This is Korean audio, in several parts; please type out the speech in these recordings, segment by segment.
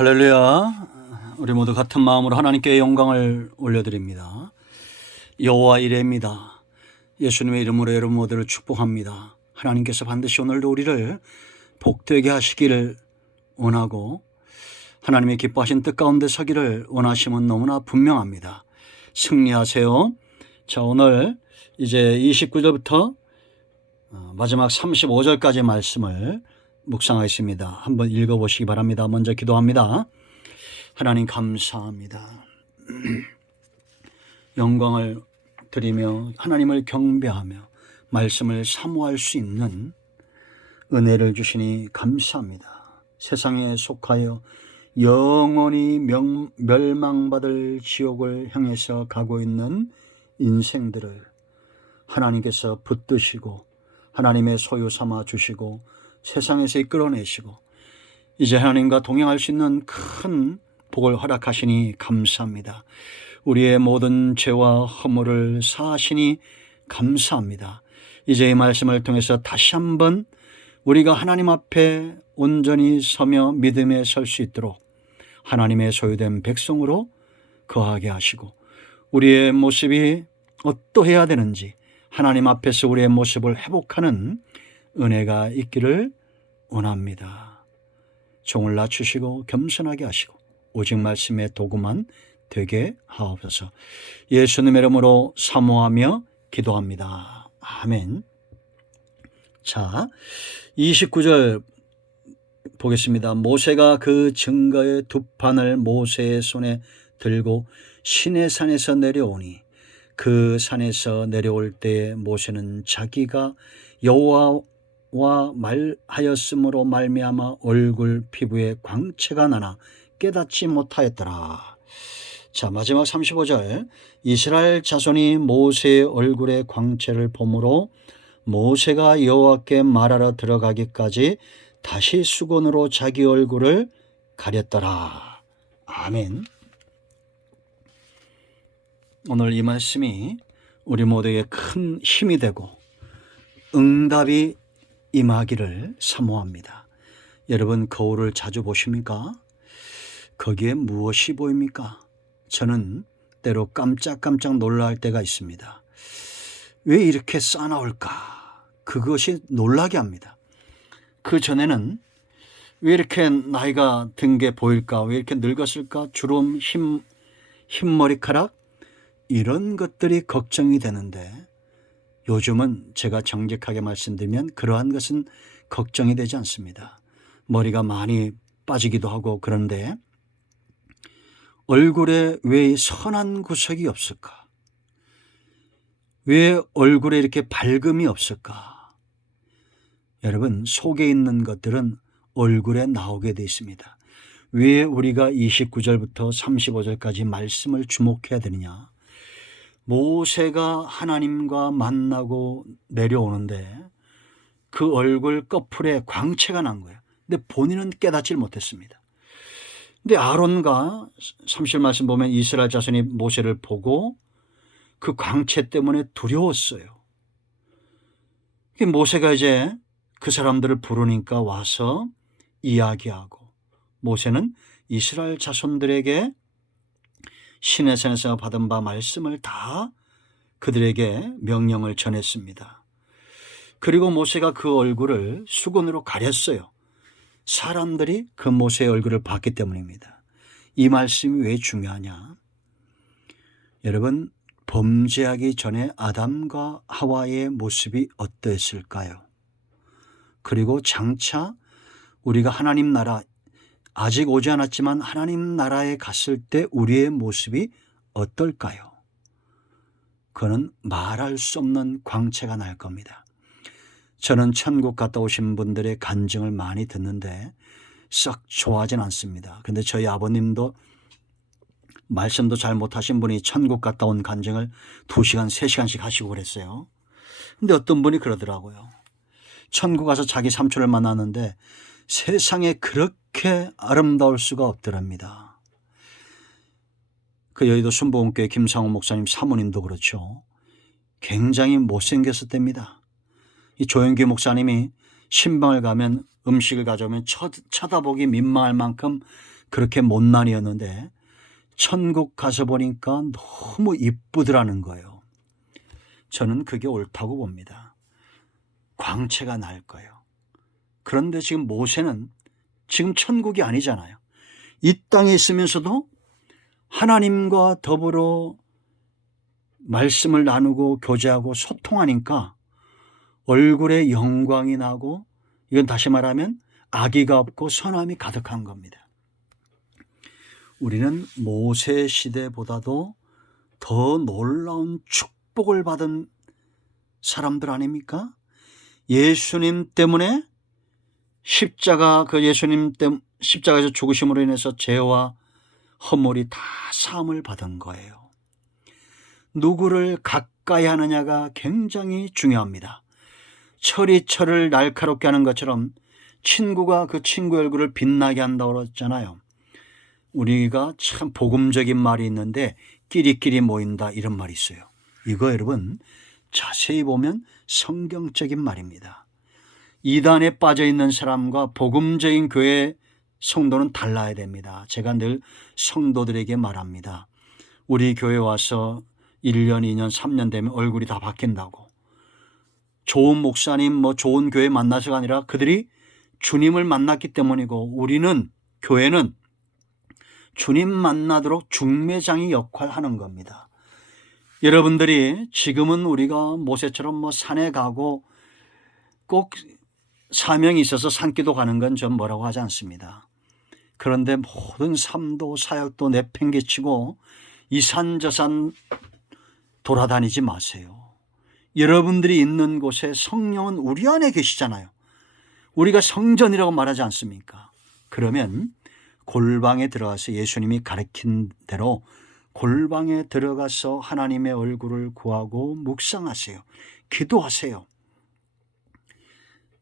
할렐루야. 우리 모두 같은 마음으로 하나님께 영광을 올려드립니다. 여호와 이레입니다. 예수님의 이름으로 여러분 모두를 축복합니다. 하나님께서 반드시 오늘도 우리를 복되게 하시기를 원하고 하나님의 기뻐하신 뜻 가운데 서기를 원하심은 너무나 분명합니다. 승리하세요. 자, 오늘 이제 29절부터 마지막 35절까지 말씀을 묵상하겠습니다. 한번 읽어보시기 바랍니다. 먼저 기도합니다. 하나님 감사합니다. 영광을 드리며 하나님을 경배하며 말씀을 사모할 수 있는 은혜를 주시니 감사합니다. 세상에 속하여 영원히 멸망받을 지옥을 향해서 가고 있는 인생들을 하나님께서 붙드시고 하나님의 소유 삼아 주시고 세상에서 이끌어내시고 이제 하나님과 동행할 수 있는 큰 복을 허락하시니 감사합니다. 우리의 모든 죄와 허물을 사하시니 감사합니다. 이제 이 말씀을 통해서 다시 한번 우리가 하나님 앞에 온전히 서며 믿음에 설 수 있도록 하나님의 소유된 백성으로 거하게 하시고 우리의 모습이 어떠해야 되는지 하나님 앞에서 우리의 모습을 회복하는 은혜가 있기를 원합니다. 종을 낮추시고 겸손하게 하시고 오직 말씀의 도구만 되게 하옵소서. 예수님의 이름으로 사모하며 기도합니다. 아멘. 자, 29절 보겠습니다. 모세가 그 증거의 두 판을 모세의 손에 들고 시내산에서 내려오니 그 산에서 내려올 때 모세는 자기가 여호와와 말하였으므로 말미암아 얼굴 피부에 광채가 나나 깨닫지 못하였더라. 자, 마지막 35절 이스라엘 자손이 모세의 얼굴에 광채를 보므로 모세가 여호와께 말하러 들어가기까지 다시 수건으로 자기 얼굴을 가렸더라. 아멘. 오늘 이 말씀이 우리 모두에게 큰 힘이 되고 응답이 임하기를 사모합니다. 여러분 거울을 자주 보십니까? 거기에 무엇이 보입니까? 저는 때로 깜짝깜짝 놀랄 때가 있습니다. 왜 이렇게 싸나울까? 그것이 놀라게 합니다. 그 전에는 왜 이렇게 나이가 든 게 보일까? 왜 이렇게 늙었을까? 주름, 흰머리카락? 이런 것들이 걱정이 되는데 요즘은 제가 정직하게 말씀드리면 그러한 것은 걱정이 되지 않습니다. 머리가 많이 빠지기도 하고 그런데 얼굴에 왜 선한 구석이 없을까? 왜 얼굴에 이렇게 밝음이 없을까? 여러분 속에 있는 것들은 얼굴에 나오게 되어 있습니다. 왜 우리가 29절부터 35절까지 말씀을 주목해야 되느냐? 모세가 하나님과 만나고 내려오는데 그 얼굴 꺼풀에 광채가 난 거예요. 근데 본인은 깨닫지 못했습니다. 근데 아론과 30절 말씀 보면 이스라엘 자손이 모세를 보고 그 광채 때문에 두려웠어요. 모세가 이제 그 사람들을 부르니까 와서 이야기하고 모세는 이스라엘 자손들에게 시내산에서 받은 바 말씀을 다 그들에게 명령을 전했습니다. 그리고 모세가 그 얼굴을 수건으로 가렸어요. 사람들이 그 모세의 얼굴을 봤기 때문입니다. 이 말씀이 왜 중요하냐? 여러분 범죄하기 전에 아담과 하와의 모습이 어떠했을까요? 그리고 장차 우리가 하나님 나라 아직 오지 않았지만 하나님 나라에 갔을 때 우리의 모습이 어떨까요? 그는 말할 수 없는 광채가 날 겁니다. 저는 천국 갔다 오신 분들의 간증을 많이 듣는데 썩 좋아하진 않습니다. 그런데 저희 아버님도 말씀도 잘 못하신 분이 천국 갔다 온 간증을 2시간, 3시간씩 하시고 그랬어요. 근데 어떤 분이 그러더라고요. 천국 가서 자기 삼촌을 만났는데 세상에 그렇게 아름다울 수가 없더랍니다. 그 여의도 순복음교회 김상호 목사님 사모님도 그렇죠. 굉장히 못생겼었답니다. 이 조영기 목사님이 신방을 가면 음식을 가져오면 쳐다보기 민망할 만큼 그렇게 못난이었는데 천국 가서 보니까 너무 이쁘더라는 거예요. 저는 그게 옳다고 봅니다. 광채가 날 거예요. 그런데 지금 모세는 지금 천국이 아니잖아요. 이 땅에 있으면서도 하나님과 더불어 말씀을 나누고 교제하고 소통하니까 얼굴에 영광이 나고, 이건 다시 말하면 악의가 없고 선함이 가득한 겁니다. 우리는 모세 시대보다도 더 놀라운 축복을 받은 사람들 아닙니까? 예수님 때문에 십자가에서 죽으심으로 인해서 죄와 허물이 다 사함을 받은 거예요. 누구를 가까이 하느냐가 굉장히 중요합니다. 철이 철을 날카롭게 하는 것처럼 친구가 그 친구의 얼굴을 빛나게 한다고 그랬잖아요. 우리가 참 복음적인 말이 있는데 끼리끼리 모인다, 이런 말이 있어요. 이거 여러분 자세히 보면 성경적인 말입니다. 이단에 빠져 있는 사람과 복음적인 교회 성도는 달라야 됩니다. 제가 늘 성도들에게 말합니다. 우리 교회 와서 1년, 2년, 3년 되면 얼굴이 다 바뀐다고. 좋은 목사님, 좋은 교회 만나서가 아니라 그들이 주님을 만났기 때문이고, 우리는, 교회는 주님 만나도록 중매장이 역할하는 겁니다. 여러분들이 지금은 우리가 모세처럼 산에 가고 꼭 사명이 있어서 산기도 가는 건 전 뭐라고 하지 않습니다. 그런데 모든 삶도 사역도 내팽개치고 이 산 저 산 돌아다니지 마세요. 여러분들이 있는 곳에 성령은 우리 안에 계시잖아요. 우리가 성전이라고 말하지 않습니까? 그러면 골방에 들어가서 예수님이 가르친 대로 골방에 들어가서 하나님의 얼굴을 구하고 묵상하세요. 기도하세요.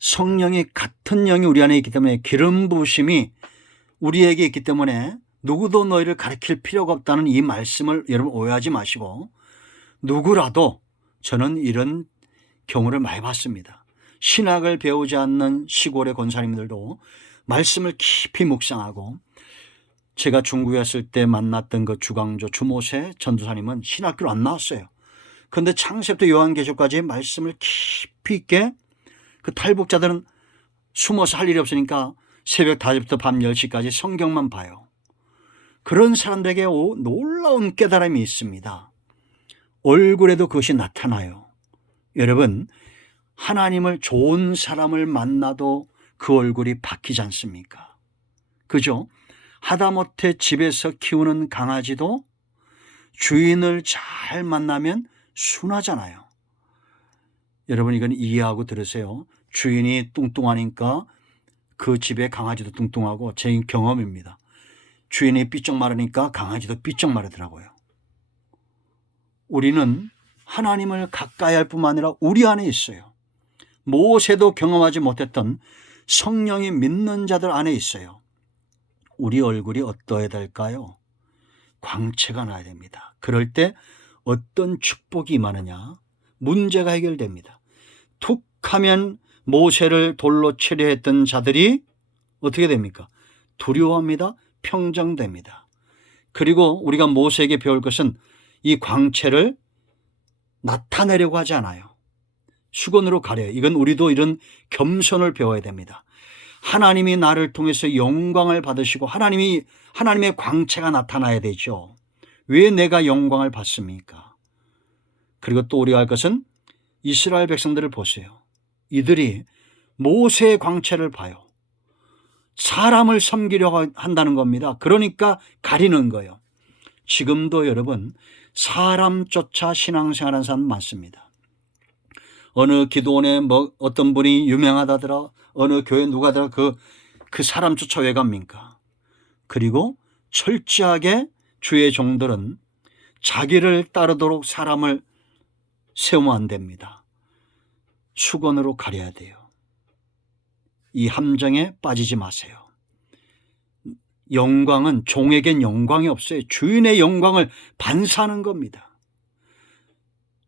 성령이, 같은 영이 우리 안에 있기 때문에, 기름 부으심이 우리에게 있기 때문에 누구도 너희를 가르칠 필요가 없다는 이 말씀을 여러분 오해하지 마시고, 누구라도, 저는 이런 경우를 많이 봤습니다. 신학을 배우지 않는 시골의 권사님들도 말씀을 깊이 묵상하고, 제가 중국에 왔을 때 만났던 그 주광조 주모세 전도사님은 신학교를 안 나왔어요. 그런데 창세부터 요한계시록까지 말씀을 깊이 있게, 그 탈북자들은 숨어서 할 일이 없으니까 새벽 5시부터 밤 10시까지 성경만 봐요. 그런 사람들에게 놀라운 깨달음이 있습니다. 얼굴에도 그것이 나타나요. 여러분, 하나님을, 좋은 사람을 만나도 그 얼굴이 바뀌지 않습니까? 그죠? 하다못해 집에서 키우는 강아지도 주인을 잘 만나면 순하잖아요. 여러분, 이건 이해하고 들으세요. 주인이 뚱뚱하니까 그 집의 강아지도 뚱뚱하고, 제 경험입니다. 주인이 삐쩍 마르니까 강아지도 삐쩍 마르더라고요. 우리는 하나님을 가까이 할 뿐만 아니라 우리 안에 있어요. 모세도 경험하지 못했던 성령이 믿는 자들 안에 있어요. 우리 얼굴이 어떠해야 될까요? 광채가 나야 됩니다. 그럴 때 어떤 축복이 임하느냐? 문제가 해결됩니다. 툭 하면 모세를 돌로 치려 했던 자들이 어떻게 됩니까? 두려워합니다. 평정됩니다. 그리고 우리가 모세에게 배울 것은 이 광채를 나타내려고 하지 않아요. 수건으로 가려요. 이건 우리도 이런 겸손을 배워야 됩니다. 하나님이 나를 통해서 영광을 받으시고 하나님의 광채가 나타나야 되죠. 왜 내가 영광을 받습니까? 그리고 또 우리가 할 것은 이스라엘 백성들을 보세요. 이들이 모세의 광채를 봐요. 사람을 섬기려고 한다는 겁니다. 그러니까 가리는 거예요. 지금도 여러분, 사람 쫓아 신앙생활하는 사람 많습니다. 어느 기도원에 어떤 분이 유명하다더라, 어느 교회 누가더라, 그 사람 쫓아 왜 갑니까? 그리고 철저하게 주의 종들은 자기를 따르도록 사람을 세우면 안 됩니다. 수건으로 가려야 돼요. 이 함정에 빠지지 마세요. 영광은, 종에겐 영광이 없어요. 주인의 영광을 반사하는 겁니다.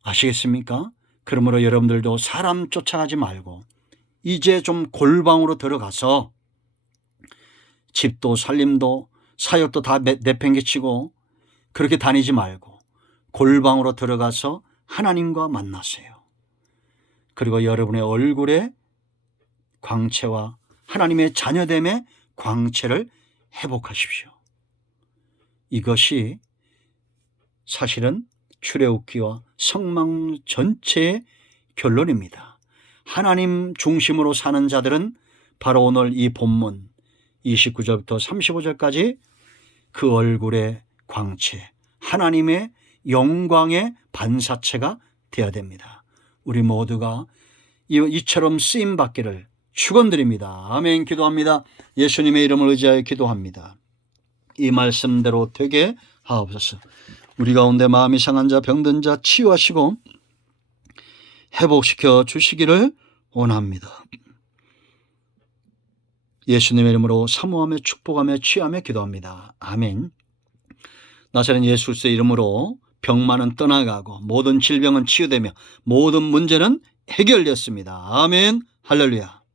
아시겠습니까? 그러므로 여러분들도 사람 쫓아가지 말고 이제 좀 골방으로 들어가서 집도 살림도 사역도 다 내팽개치고 그렇게 다니지 말고 골방으로 들어가서 하나님과 만나세요. 그리고 여러분의 얼굴에 광채와 하나님의 자녀됨의 광채를 회복하십시오. 이것이 사실은 출애굽기와 성막 전체의 결론입니다. 하나님 중심으로 사는 자들은 바로 오늘 이 본문 29절부터 35절까지 그 얼굴의 광채, 하나님의 영광의 반사체가 되어야 됩니다. 우리 모두가 이처럼 쓰임받기를 축원드립니다. 아멘. 기도합니다. 예수님의 이름을 의지하여 기도합니다. 이 말씀대로 되게 하옵소서. 우리 가운데 마음이 상한 자, 병든 자 치유하시고 회복시켜 주시기를 원합니다. 예수님의 이름으로 사모하며 축복하며 취하며 기도합니다. 아멘. 나사렛 예수 그리스도의 이름으로 병만은 떠나가고 모든 질병은 치유되며 모든 문제는 해결되었습니다. 아멘. 할렐루야.